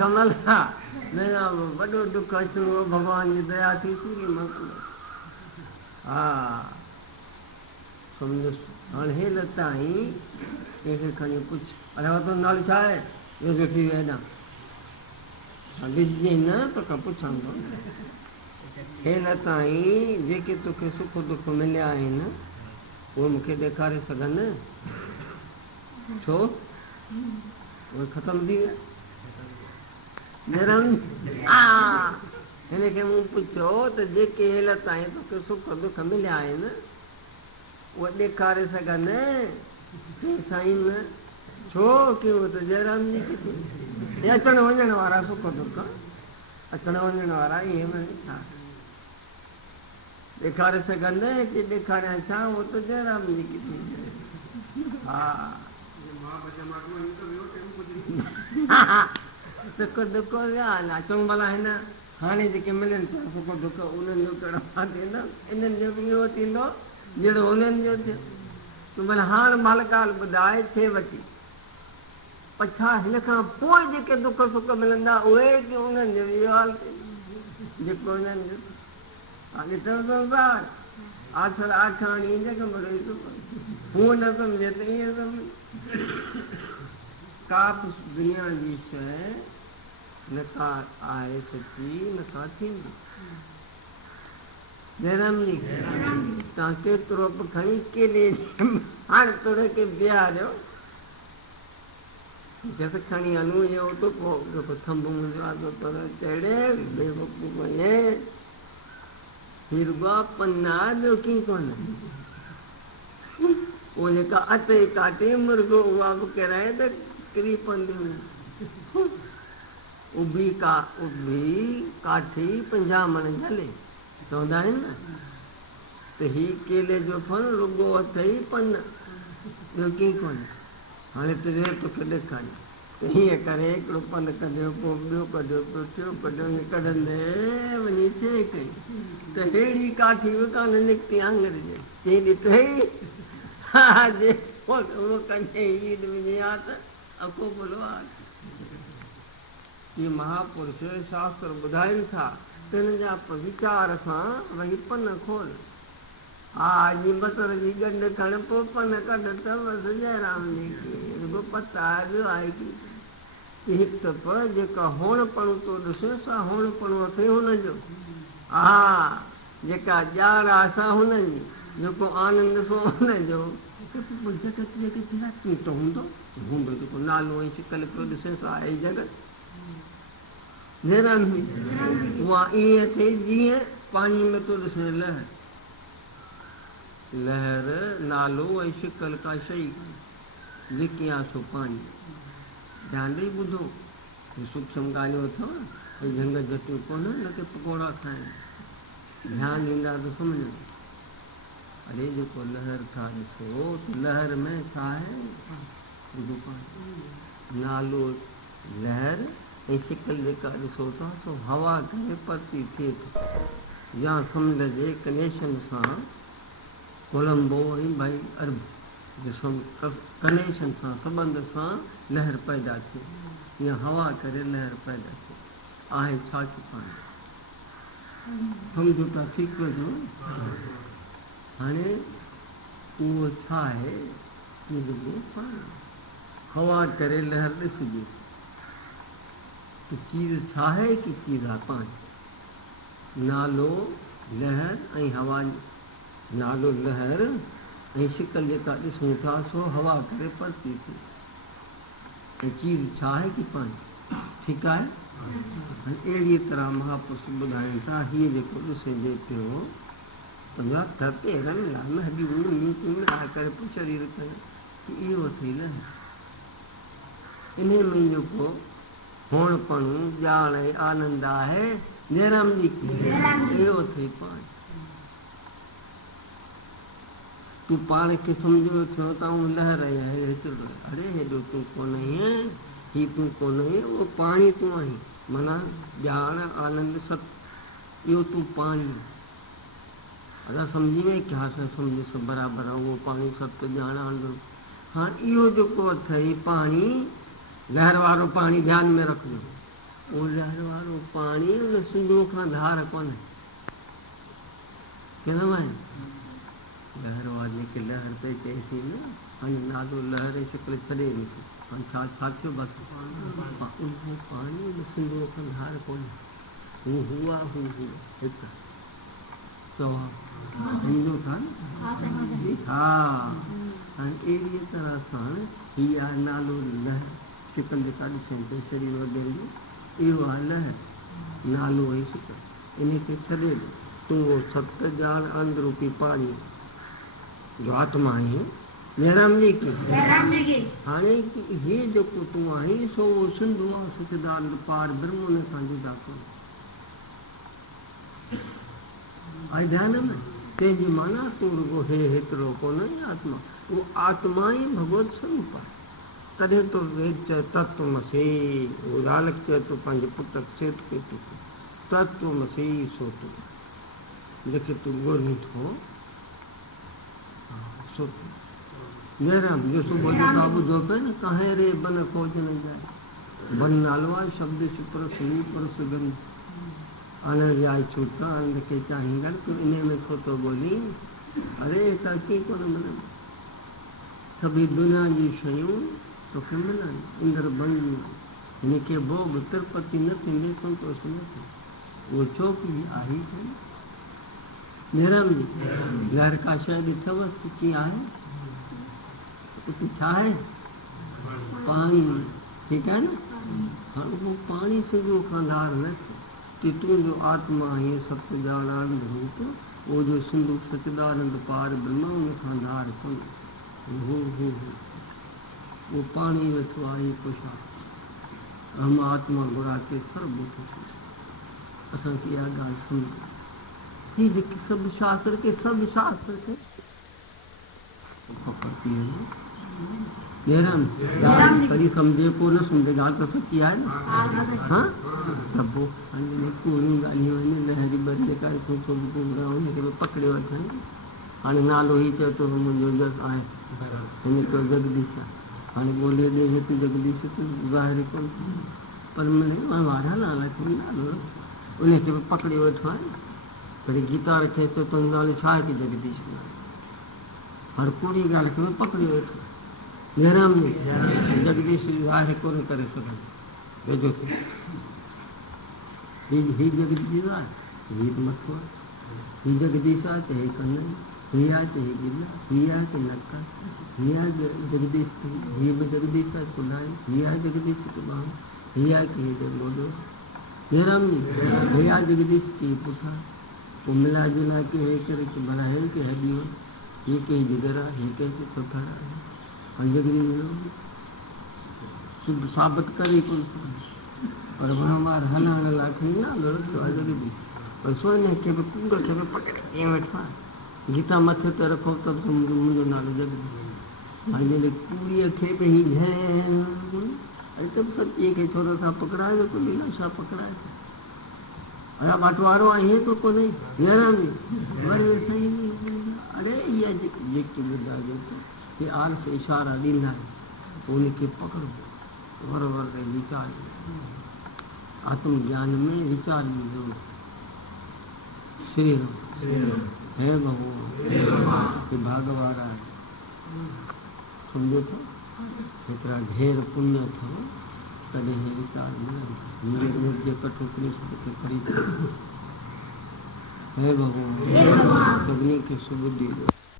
कमल वॾो दुख अचिणो भॻवान जी दया थी पूरी मोकिलो। हा सम्झो हाणे हे लता ई कंहिंखे खणी पुछ अरे तुंहिंजो नालो छा आहे इहो थी वियो हेॾां ॾिसजे न तोखां पुछां थो हे लता ई जेके तोखे सुख दुख मिलिया आहिनि उहे मूंखे ॾेखारे सघनि छो उहे ख़तमु थी विया हिनखे मूं पुछियो त जेके हे लता ई तोखे सुख दुख मिलिया आहिनि उहे ॾेखारे सघनि साईं न छो की उहे त जयराम जी किथे हे अचण वञण वारा सुख दुख अचण वञण वारा इहे छा ॾेखारे सघनि की ॾेखारिया छा उहो त जयराम जी किथे हा सुख दुख अचूं भला हिन हाणे जेके मिलनि पिया सुख दुख उन्हनि जो कहिड़ो थींदो इन्हनि जो बि इहो थींदो जहिड़ो उन्हनि जो थियो तूं भले हाणे मालकाल ॿुधाए थिए वठी पछा हिन खां पोइ जेके दुख सुख मिलंदा उहे की उन्हनि जो इहो हाल थींदो जेको उन्हनि जो ॾिठो आखिर आखाणी जग मिड़ई हूअ न सम्झे त ईअं सम्झ का बि दुनिया जी शइ न का आहे सची न का थींदी जयराम जी तव्हां केतिरो बि खणी केले हाणे तुर खे बीहारियो जस खणी हलूं इहो त पोइ जेको थंभ मुंहिंजो आहे तुर चढ़े बेवकूफ़ वञे हीरुआ पन्ना ॿियो कीअं कोन्हे उहो जेका अटे काटे मुर्गो उहा बि किराए त किरी पवंदियूं उभी काठी 50 मण झले चवंदा आहिनि न त हीउ केले जो फल रुॻो अथई पन ॿियो कीअं कोन्हे हाणे तुंहिंजे तोखे ॾेखारियो त हीअं करे हिकिड़ो पन कढियो पोइ ॿियो कढियो पोइ टियों कढियो हीअं कढंदे वञी थिए कई त अहिड़ी काठी बि कान निकिती आंगर जे चई ॾिठई अखो भलो आहे इहे महापुरुष शास्त्र ॿुधाइनि था त हिन जा वीचार सां वही पन खोल हा अॼु बसर जी गंढ खण पोइ पन कढ त बसि जयराम जी रुॻो पता ॿियो आहे की हिकु त जेका होणपण तो ॾिस सा होणपण अथई हुनजो हा जेका ॼाण आहे सा हुननि जी जेको आनंद सो हुनजो जगत जेके कीअं त हूंदो जेको नालो ऐं शिकल पियो ॾिसे सा आहे जगत जयराम जी उहा ईअं थिए जीअं पाणी में थो ॾिसे लहर नालो ऐं शिकल का शइ जेकी आहे सो पाणी ध्यानु ॾेई ॿुधो सूक्ष्म ॻाल्हियूं अथव झंग जटियूं कोन न की पकोड़ा खाइनि ध्यानु ॾींदा त सम्झो अरे जेको लहर था ॾिसो त लहर में छा आहे ॿुधो पाणी नालो लहर ऐं शिकल जेका ॾिसो था सो हवा करे परती थिए थो या समुंड जे कनेक्शन सां कोलंबो ऐं भाई अरब कनेक्शन सां संबंध सां लहर पैदा थिए या हवा करे लहर पैदा थिए आहे छा की पाणी सम्झो था ठीकु कजो हाणे उहो छा आहे पाणी हवा करे लहर ॾिसिजे चीज़ छा आहे की चीज़ आहे पाणी नालो लहर ऐं हवा नालो लहर ऐं शिकल जेका ॾिसूं था सो हवा करे परती थिए ऐं चीज़ छा आहे की पाणी ठीकु आहे अहिड़ी तरह महापुरुष ॿुधाइनि था हीअ जेको ॾिसिजे पियो पंहिंजा पेरनि लाइ हॾियूं मिलाए करे पोइ शरीर कयो की इहो थी लहर इन में जेको होणपणु ॼाण ऐं आनंद आहे जयराम जी इहो थी पाणी तूं पाण खे सम्झो थियो त लहर आहे हिकिड़ो अरे हेॾो तूं कोन आहीं हीउ तूं कोन आहीं उहो पाणी तूं आहीं माना ॼाण आनंद सभु इहो तूं पाणी असां सम्झी में क्या असां सम्झो सभु बराबरि आहे उहो पाणी सभु त ॼाण आनंद हाँ इहो जेको अथई पाणी लहर वारो पाणी ध्यान में रखिजो। वो लहर वारो पाणी उन सिंधू खां धार कोन्हे केॾो आहे लहर वारी की लहर पे चएसि न हाणे नालो लहर जी शिकिल छॾे नथी हाणे छा थियो बसि उहो पाणी उन सिंधू खां धार कोन्हे हू हुआ हिकु चवा सम्झो था न हा हाणे अहिड़ीअ तरह सां हीअ आहे नालो लहर शिकिल जेका ॾिसनि था शरीर वग़ैरह जी इहो आहे लहर नालो ई शिकिल इन खे छॾे ॾे तूं उहो सत ॼाण अंध रूपी पाणी जो आत्मा आहे जयराम जी की हाणे हे जेको तूं आहीं सो सिंधु आहे सचिदानंद पार ब्रह्म उन खां जुदा कोन्हे आई ध्यान में तंहिंजी माना तूं रुगो हे हेतिरो कोन्हे आत्मा उहो आत्मा ई भगवत स्वरूप आहे तॾहिं तो वेद चए तत्वमसी उहो नानक चए थो पंहिंजे पुट सेठ खे तत्वमसी सो तूं जेके तूं ॻोल्हीं थो सो तूं जयराम जो सुबुह जो तव्हां ॿुधो पिए न कहे रे बन खोज न जाए बन नालो आहे शब्द पुरुष ही पुरुष गन आनंद जाए छूटा आनंद खे चाहींदा तूं इन में छो थो ॻोल्हीं अरे तरक़ी कोन मिलंदी सभी दुनिया जी शयूं तोखे मिलनि इंद्र बंगी हिनखे भोग तिरुपति न थींदे संतोष न थींदे उहो चौकी आहे ई जयराम जी ॿीहर का शइ ॾिठव कीअं आहे उते छा आहे पाणी ठीकु आहे न हाणे उहो पाणी सिधो खां धार न कि तूं जो आत्मा हीअं सत ॼाण रूप उहो जो सिंधु सचिदानंद पार ब्रह्म उन खां धार कोन्हे वो पानी वेठो आहे कुझु आहे हम आत्मा घुरा के सर्व असांखे इहा ॻाल्हि सम्झ ही जेके सभु शास्त्र खे जयराम कॾहिं सम्झे पोइ न सम्झे ॻाल्हि त सची आहे न हा त पोइ हाणे कूड़ियूं ॻाल्हियूं आहिनि लहरी ॿरी जेका हिनखे पकड़े वठनि हाणे नालो ई चए थो मुंहिंजो जग आहे हिन चयो जगदीश आहे हाणे ॻोल्हे ॾे हिते जगदीश ज़ाहिर कोन पर मिले वारा नाला कोन नालो उनखे बि पकड़े वठो आहे वरी गीता रखे थो तुंहिंजो नालो छा आहे की जगदीश हर पूरी ॻाल्हि खे पकड़े वेठो जयराम जगदीश ज़ाहिर कोन करे सघंदो वेझो थी ही जगदीश आहे ही बि मथो आहे ही जगदीश आहे त हे कन ही आहे त हे गिला ही आहे त नक ही आहे जगदीश ही बि जगदीश आहे खुदाई ही आहे जगदीश के बाम ही आहे कि हे जगोदो जयराम जी हे आहे जगदीश की पुठा वो मिला जुला के हे करे कि भला है कि है दीवा ये कहीं जिगर आहे हे कहीं सुठा और जगदीश शुद्ध साबित करे कोन और हमार हलाण लाइ खणी नालो रखियो आहे जगदीश और सोने खे बि कूड़ खे बि पकड़े वेठो आहे गीता मथे ते रखो त मुंहिंजो नालो जगदीश हाणे जॾहिं कूड़ीअ खे बि त सचीअ खे छो नथा पकड़ायो त लीला छा पकड़ाए अड़ा बंटवारो आहे हीअं तो कोन्हे जयराम जी वरी अरे इहा जेके ॿुधाइजो त हे आलस इशारा ॾींदा आहिनि पोइ उनखे पकड़ो वर वर वीचार आत्मज्ञान में वीचार ॾींदो श्री हे भगवान भागवारा सम्झो था हेतिरा ढेर पुण्य अथव तॾहिं हे वीचार मिलंदो कठोपड़ी खड़ी हे भगवान सभिनी खे सुबुह ॾींदो